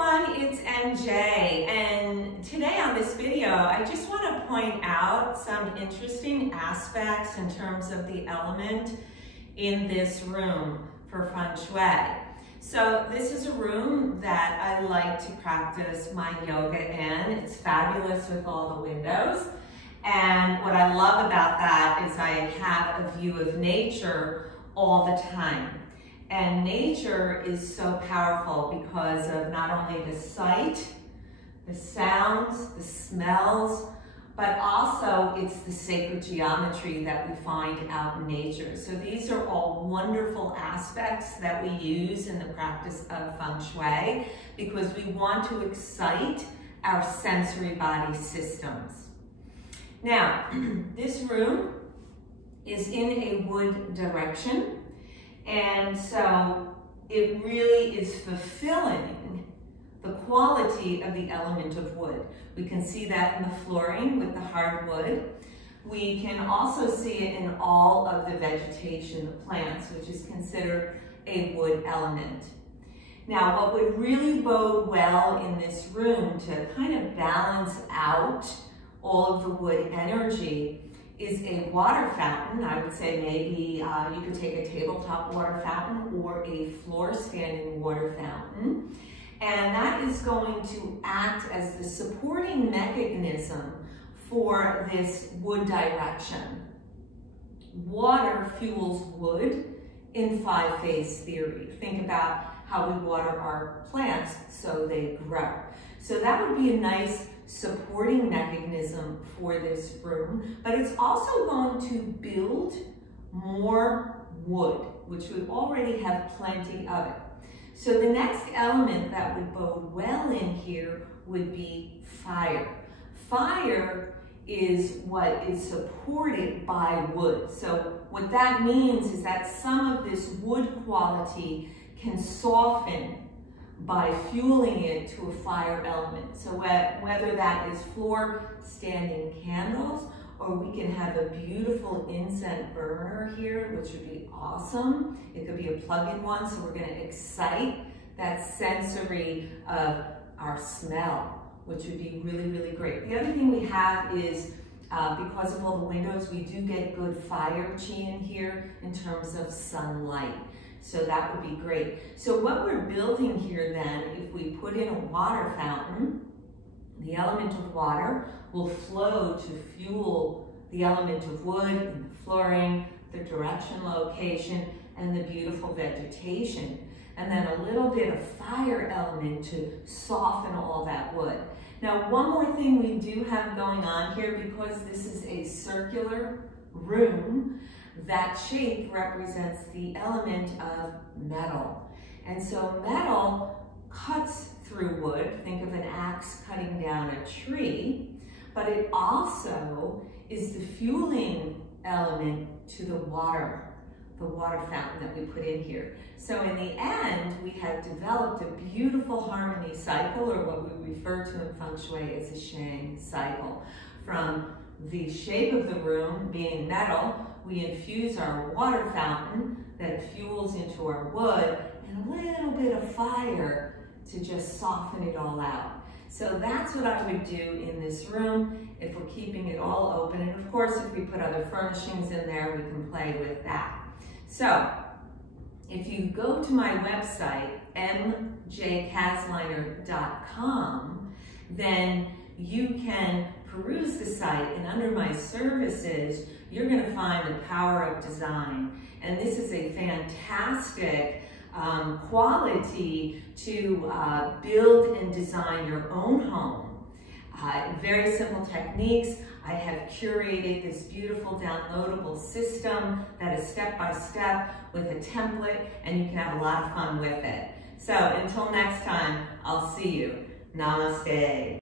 everyone, it's MJ, and today on this video I just want to point out some interesting aspects in terms of the element in this room for Feng Shui. So this is a room that I like to practice my yoga in. It's fabulous with all the windows, and what I love about that is I have a view of nature all the time. And nature is so powerful because of not only the sight, the sounds, the smells, but also it's the sacred geometry that we find out in nature. So these are all wonderful aspects that we use in the practice of Feng Shui because we want to excite our sensory body systems. Now, this room is in a wood direction. And so it really is fulfilling the quality of the element of wood. We can see that in the flooring with the hardwood. We can also see it in all of the vegetation, the plants, which is considered a wood element. Now, what would really bode well in this room to kind of balance out all of the wood energy is a water fountain. I would say maybe you could take a tabletop water fountain or a floor standing water fountain. And that is going to act as the supporting mechanism for this wood direction. Water fuels wood in five-phase theory. Think about how we water our plants so they grow. So that would be a nice supporting mechanism for this room, but it's also going to build more wood, which we already have plenty of it. So the next element that would bode well in here would be fire. Fire is what is supported by wood. So what that means is that some of this wood quality can soften by fueling it to a fire element. So whether that is floor standing candles, or we can have a beautiful incense burner here, which would be awesome. It could be a plug-in one, so we're gonna excite that sensory of our smell, which would be really, really great. The other thing we have is, because of all the windows, we do get good fire chi in here in terms of sunlight. So that would be great. So what we're building here then, if we put in a water fountain, the element of water will flow to fuel the element of wood in the flooring, the direction location, and the beautiful vegetation. And then a little bit of fire element to soften all that wood. Now, one more thing we do have going on here, because this is a circular room, that shape represents the element of metal. And so metal cuts through wood. Think of an axe cutting down a tree, but it also is the fueling element to the water fountain that we put in here. So in the end, we have developed a beautiful harmony cycle, or what we refer to in Feng Shui as a Shang cycle. From the shape of the room being metal, we infuse our water fountain that fuels into our wood, and a little bit of fire to just soften it all out. So that's what I would do in this room if we're keeping it all open. And of course, if we put other furnishings in there, we can play with that. So if you go to my website, mjkasliner.com, then you can peruse the site, and under my services, you're going to find the power of design. And this is a fantastic quality to build and design your own home. Very simple techniques. I have curated this beautiful downloadable system that is step-by-step with a template, and you can have a lot of fun with it. So until next time, I'll see you. Namaste.